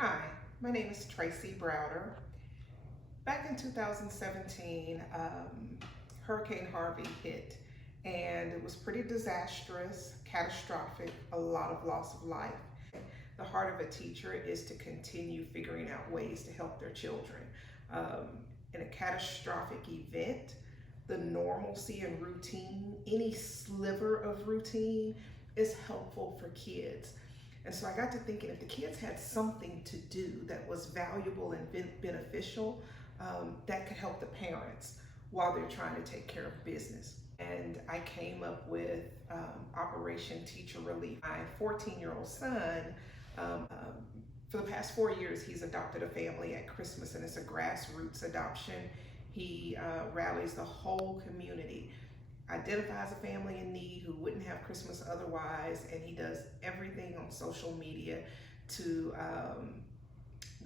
Hi, my name is Tracy Browder. Back in 2017, Hurricane Harvey hit, and it was pretty disastrous, catastrophic, a lot of loss of life. The heart of a teacher is to continue figuring out ways to help their children. In a catastrophic event, the normalcy and routine, any sliver of routine is helpful for kids. And so I got to thinking, if the kids had something to do that was valuable and beneficial, that could help the parents while they're trying to take care of business. And I came up with Operation Teacher Relief. My 14-year-old son, for the past 4 years, he's adopted a family at Christmas, and it's a grassroots adoption. He rallies the whole community, identifies a family in need who wouldn't have Christmas otherwise, and he does everything on social media to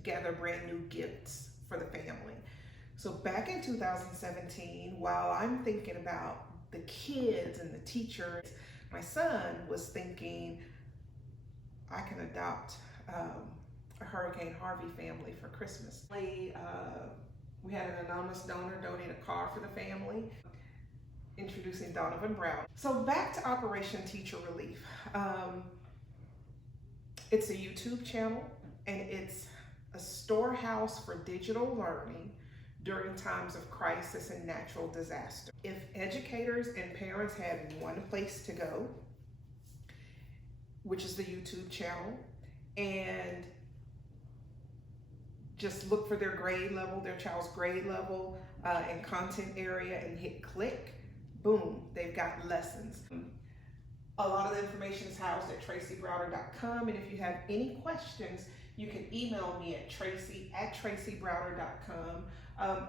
gather brand new gifts for the family. So back in 2017, while I'm thinking about the kids and the teachers, my son was thinking, I can adopt a Hurricane Harvey family for Christmas. We had an anonymous donor donate a car for the family, introducing Donovan Brown. So back to Operation Teacher Relief. It's a YouTube channel, and it's a storehouse for digital learning during times of crisis and natural disaster. If educators and parents had one place to go, which is the YouTube channel, and just look for their grade level, their child's grade level and content area, and hit click, boom, they've got lessons. A lot of the information is housed at tracybrowder.com, and if you have any questions, you can email me at tracy@tracybrowder.com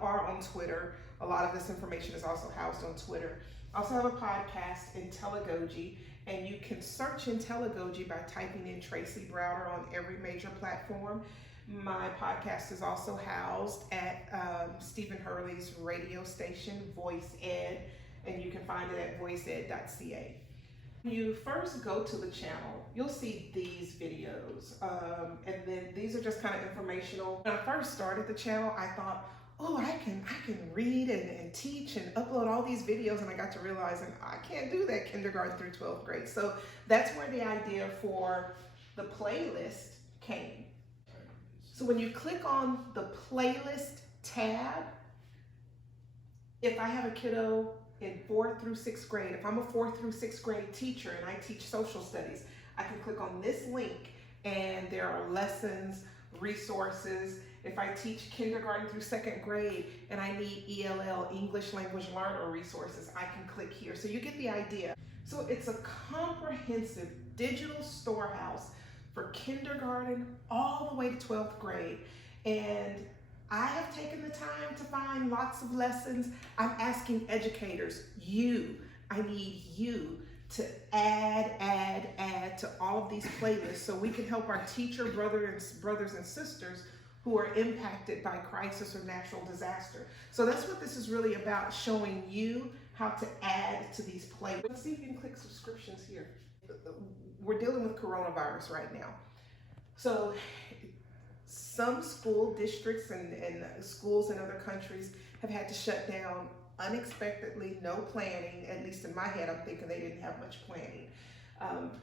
or on Twitter. A lot of this information is also housed on Twitter. I also have a podcast, Intelligogy, and you can search Intelligogy by typing in Tracy Browder on every major platform. My podcast is also housed at Stephen Hurley's radio station, Voice Ed, and you can find it at voiceed.ca. When you first go to the channel, you'll see these videos, and then these are just kind of informational. When I first started the channel, I thought, oh, I can read and teach and upload all these videos, and I got to realizing I can't do that kindergarten through 12th grade. So that's where the idea for the playlist came. So when you click on the playlist tab, if I have a kiddo in 4th through 6th grade, if I'm a 4th through 6th grade teacher and I teach social studies, I can click on this link and there are lessons, resources. If I teach kindergarten through 2nd grade and I need ELL, English Language Learner resources, I can click here. So you get the idea. So it's a comprehensive digital storehouse for kindergarten all the way to 12th grade. And I have taken the time to find lots of lessons. I'm asking educators, I need you to add to all of these playlists so we can help our teacher brothers and sisters who are impacted by crisis or natural disaster. So that's what this is really about, showing you how to add to these playlists. Let's see if you can click subscriptions here. We're dealing with coronavirus right now. So some school districts and schools in other countries have had to shut down unexpectedly, no planning. At least in my head, I'm thinking they didn't have much planning.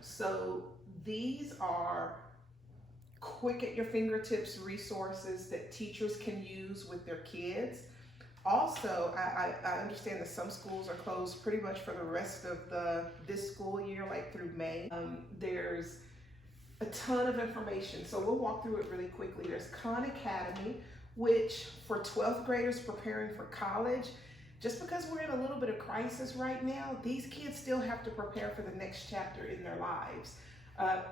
So these are quick at your fingertips resources that teachers can use with their kids. Also, I understand that some schools are closed pretty much for the rest of this school year, like through May. There's a ton of information, so we'll walk through it really quickly. There's Khan Academy, which for 12th graders preparing for college, just because we're in a little bit of crisis right now, these kids still have to prepare for the next chapter in their lives.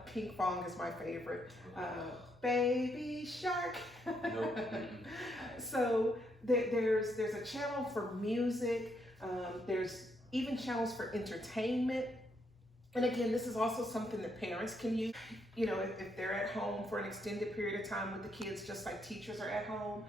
Pink Fong is my favorite. Baby Shark. Nope. So there's a channel for music. There's even channels for entertainment. And again, this is also something that parents can use. You know, if they're at home for an extended period of time with the kids, just like teachers are at home,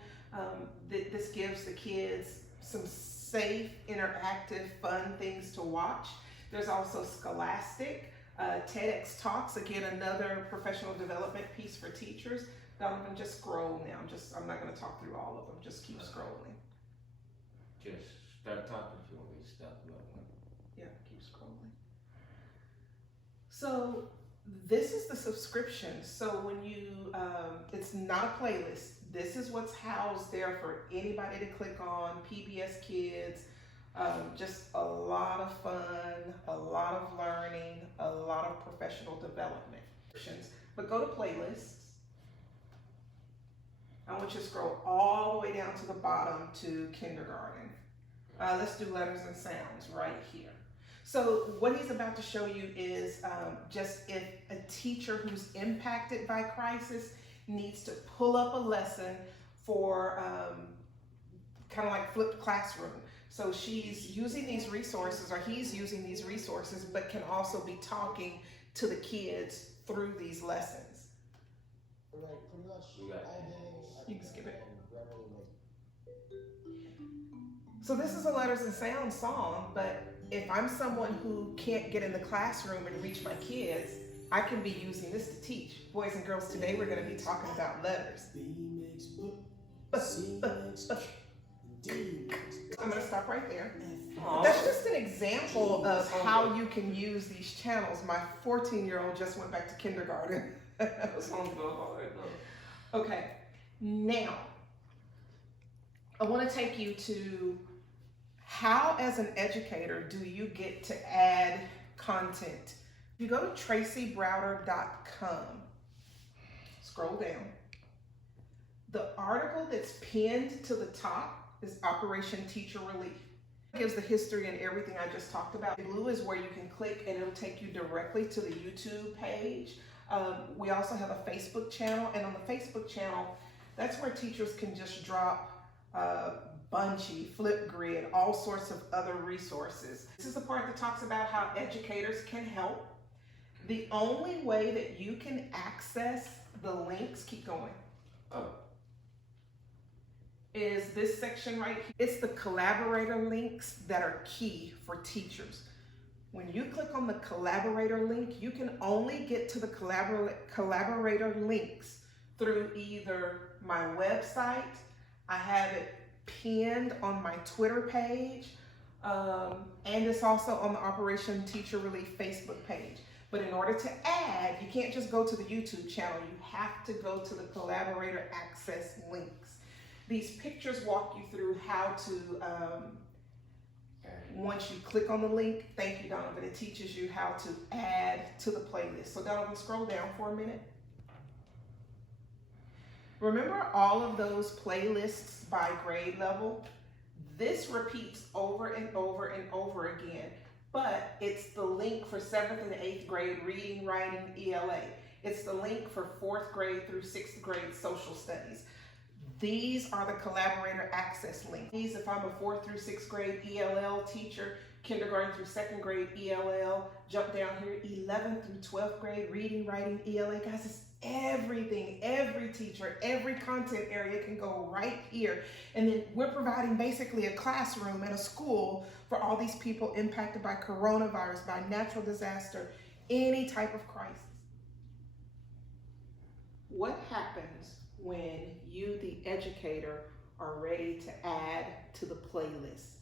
this gives the kids some safe, interactive, fun things to watch. There's also Scholastic Tedxtalks, again, another professional development piece for teachers. Donovan, just scroll now. I'm not going to talk through all of them. Just keep scrolling. Just start talking if you want me to stop. Yeah, keep scrolling. So this is the subscription. So when you, it's not a playlist. This is what's housed there for anybody to click on. PBS Kids, just a lot of fun, a lot of learning, a lot of professional development. But go to playlists. I want you to scroll all the way down to the bottom to kindergarten. Let's do letters and sounds right here. So what he's about to show you is just if a teacher who's impacted by crisis needs to pull up a lesson for kind of like flipped classroom. So she's using these resources, or he's using these resources, but can also be talking to the kids through these lessons. You can skip it. So this is a letters and sounds song, but if I'm someone who can't get in the classroom and reach my kids, I can be using this to teach. Boys and girls, today we're going to be talking about letters. I'm going to stop right there. That's just an example of how you can use these channels. My 14-year-old just went back to kindergarten. Okay, now I want to take you to how, as an educator, do you get to add content? You go to tracybrowder.com, scroll down. The article that's pinned to the top is Operation Teacher Relief. It gives the history and everything I just talked about. Blue is where you can click and it'll take you directly to the YouTube page. We also have a Facebook channel, and on the Facebook channel, that's where teachers can just drop Bunchy, Flipgrid, all sorts of other resources. This is the part that talks about how educators can help. The only way that you can access the links, keep going, is this section right here. It's the Collaborator links that are key for teachers. When you click on the Collaborator link, you can only get to the Collaborator links through either my website, I have it pinned on my Twitter page, and it's also on the Operation Teacher Relief Facebook page. But in order to add, you can't just go to the YouTube channel, you have to go to the Collaborator access links. These pictures walk you through how to, once you click on the link, thank you, Donovan, it teaches you how to add to the playlist. So Donovan, scroll down for a minute. Remember all of those playlists by grade level? This repeats over and over and over again, but it's the link for 7th and 8th grade reading, writing, ELA. It's the link for 4th grade through 6th grade social studies. These are the Collaborator access links. If I'm a 4th through 6th grade ELL teacher, kindergarten through 2nd grade ELL, jump down here, 11th through 12th grade reading, writing, ELA. Guys, it's everything. Every teacher, every content area can go right here. And then we're providing basically a classroom and a school for all these people impacted by coronavirus, by natural disaster, any type of crisis. What happens when you, the educator, are ready to add to the playlist?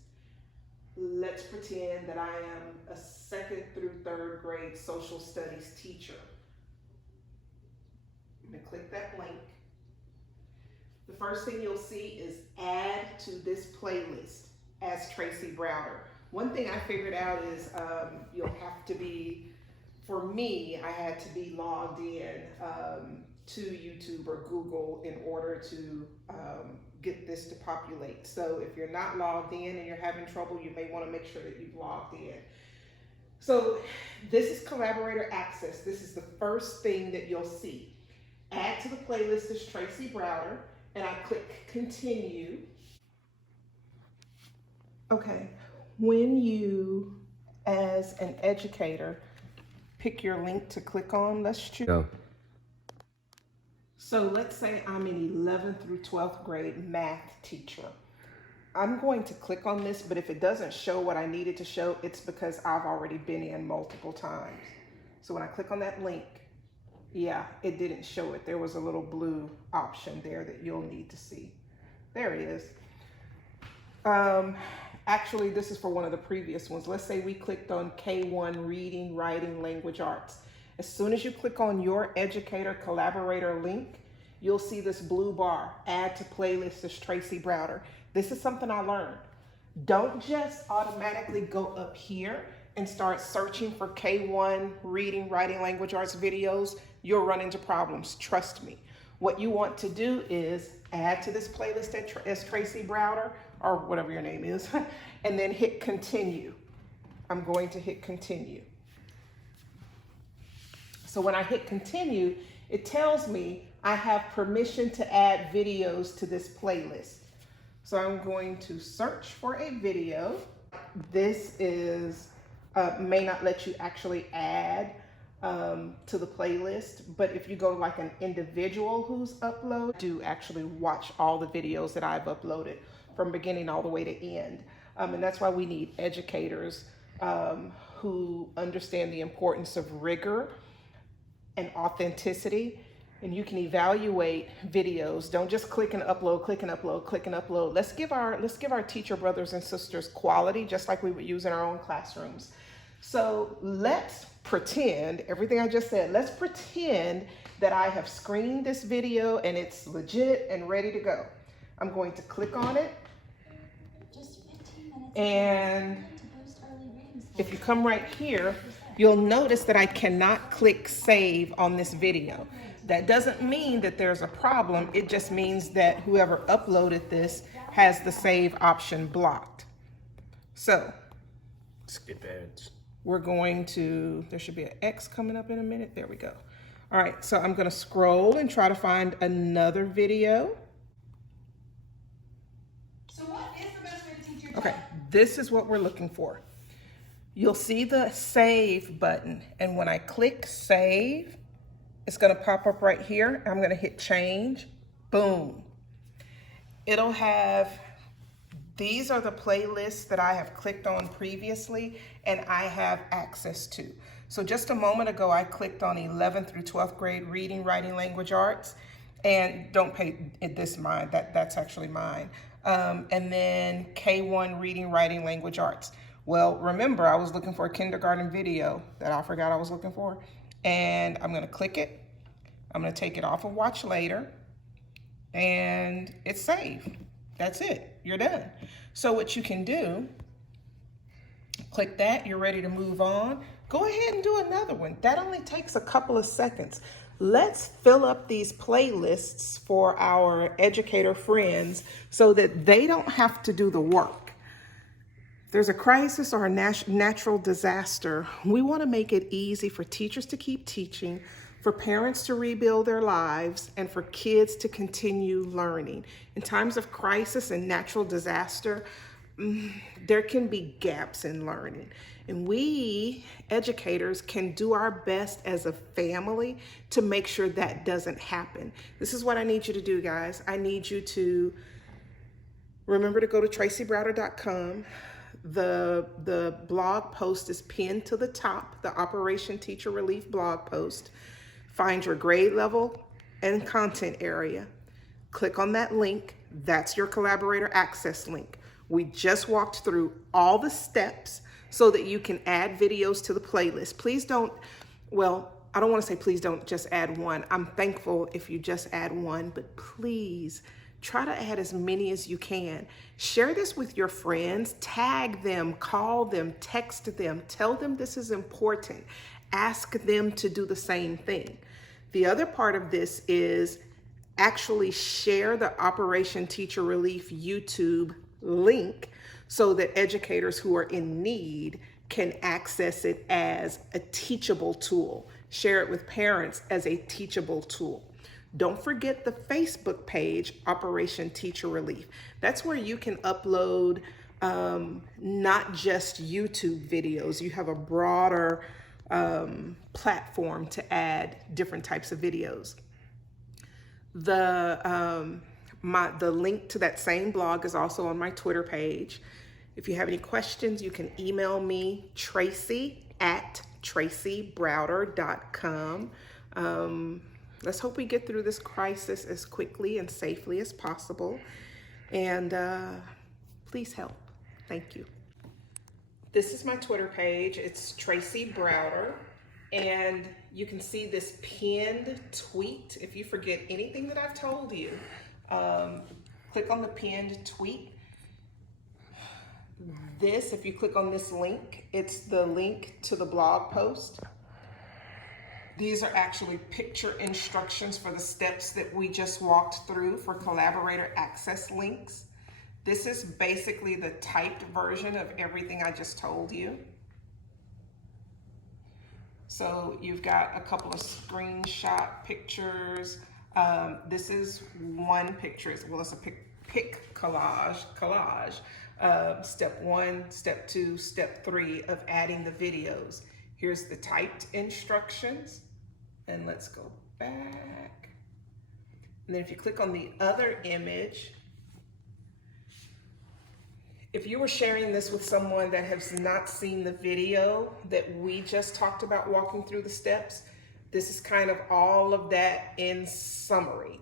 Let's pretend that I am a 2nd through 3rd grade social studies teacher. I'm gonna click that link. The first thing you'll see is add to this playlist as Tracy Browder. One thing I figured out is you'll have to be, for me, I had to be logged in to YouTube or Google in order to get this to populate. So if you're not logged in and you're having trouble, you may want to make sure that you've logged in. So this is Collaborator access. This is the first thing that you'll see. Add to the playlist is Tracy Browder, and I click continue. Okay, when you, as an educator, pick your link to click on, let's choose. Go. So let's say I'm an 11th through 12th grade math teacher. I'm going to click on this, but if it doesn't show what I needed to show, it's because I've already been in multiple times. So when I click on that link, Yeah, it didn't show it. There was a little blue option there that you'll need to see. There it is. Actually, this is for one of the previous ones. Let's say we clicked on K1 Reading, Writing, Language Arts. As soon as you click on your Educator Collaborator link, you'll see this blue bar, Add to Playlist as Tracy Browder. This is something I learned. Don't just automatically go up here and start searching for K1 Reading, Writing, Language Arts videos. You'll run into problems, trust me. What you want to do is add to this playlist as Tracy Browder, or whatever your name is, and then hit continue. I'm going to hit continue. So when I hit continue, it tells me I have permission to add videos to this playlist. So I'm going to search for a video. This is, may not let you actually add to the playlist, but if you go to like an individual who's uploaded, do actually watch all the videos that I've uploaded from beginning all the way to end. And that's why we need educators who understand the importance of rigor and authenticity. And you can evaluate videos. Don't just click and upload, click and upload, click and upload. Let's give our teacher brothers and sisters quality, just like we would use in our own classrooms. So let's pretend, everything I just said, let's pretend that I have screened this video and it's legit and ready to go. I'm going to click on it. Just 15 minutes and if you come right here, you'll notice that I cannot click save on this video. That doesn't mean that there's a problem. It just means that whoever uploaded this has the save option blocked. So skip ads. We're going to, there should be an X coming up in a minute. There we go. All right, so I'm gonna scroll and try to find another video. So what is the best way to teach your Okay, this is what we're looking for. You'll see the save button, and when I click save, it's gonna pop up right here. I'm gonna hit change, boom. It'll have, these are the playlists that I have clicked on previously and I have access to. So just a moment ago, I clicked on 11th through 12th grade reading, writing, language arts, and don't pay this mind, that's actually mine. And then K1 reading, writing, language arts. Well, remember, I was looking for a kindergarten video that I forgot I was looking for, and I'm gonna click it. I'm gonna take it off of watch later, and it's saved. That's it, you're done. So what you can do, click that, you're ready to move on. Go ahead and do another one. That only takes a couple of seconds. Let's fill up these playlists for our educator friends so that they don't have to do the work. If there's a crisis or a natural disaster, we want to make it easy for teachers to keep teaching, for parents to rebuild their lives, and for kids to continue learning. In times of crisis and natural disaster, there can be gaps in learning. And we, educators, can do our best as a family to make sure that doesn't happen. This is what I need you to do, guys. I need you to remember to go to tracybrowder.com. The blog post is pinned to the top, the Operation Teacher Relief blog post. Find your grade level and content area. Click on that link. That's your collaborator access link. We just walked through all the steps so that you can add videos to the playlist. Please don't, well, I don't want to say please don't just add one. I'm thankful if you just add one, but please try to add as many as you can. Share this with your friends, tag them, call them, text them, tell them this is important. Ask them to do the same thing. The other part of this is actually share the Operation Teacher Relief YouTube link so that educators who are in need can access it as a teachable tool. Share it with parents as a teachable tool. Don't forget the Facebook page, Operation Teacher Relief. That's where you can upload not just YouTube videos. You have a broader platform to add different types of videos. The link to that same blog is also on my Twitter page. If you have any questions, you can email me, Tracy@tracybrowder.com. Let's hope we get through this crisis as quickly and safely as possible. And please help. Thank you. This is my Twitter page. It's Tracy Browder. And you can see this pinned tweet. If you forget anything that I've told you, click on the pinned tweet. This, if you click on this link, it's the link to the blog post. These are actually picture instructions for the steps that we just walked through for collaborator access links. This is basically the typed version of everything I just told you. So you've got a couple of screenshot pictures. This is one picture. Well, it's a pic collage. Step 1, step 2, step 3 of adding the videos. Here's the typed instructions. And let's go back. And then if you click on the other image, if you were sharing this with someone that has not seen the video that we just talked about walking through the steps, this is kind of all of that in summary.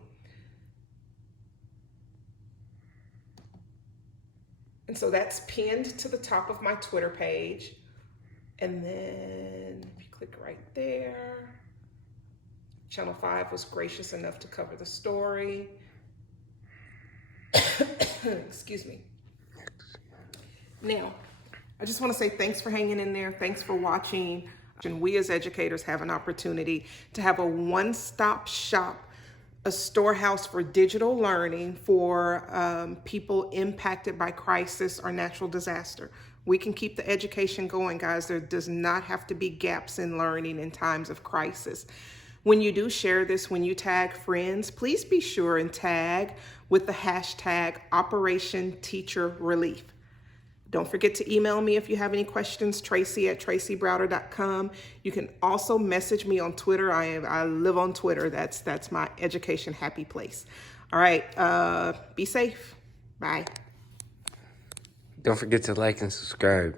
And so that's pinned to the top of my Twitter page. And then if you click right there, Channel 5 was gracious enough to cover the story. Excuse me. Now, I just want to say thanks for hanging in there. Thanks for watching. And we as educators have an opportunity to have a one-stop shop, a storehouse for digital learning for people impacted by crisis or natural disaster. We can keep the education going, guys. There does not have to be gaps in learning in times of crisis. When you do share this, when you tag friends, please be sure and tag with the hashtag Operation Teacher Relief. Don't forget to email me if you have any questions, tracy@tracybrowder.com. You can also message me on Twitter. I live on Twitter. That's my education happy place. All right, be safe. Bye. Don't forget to like and subscribe.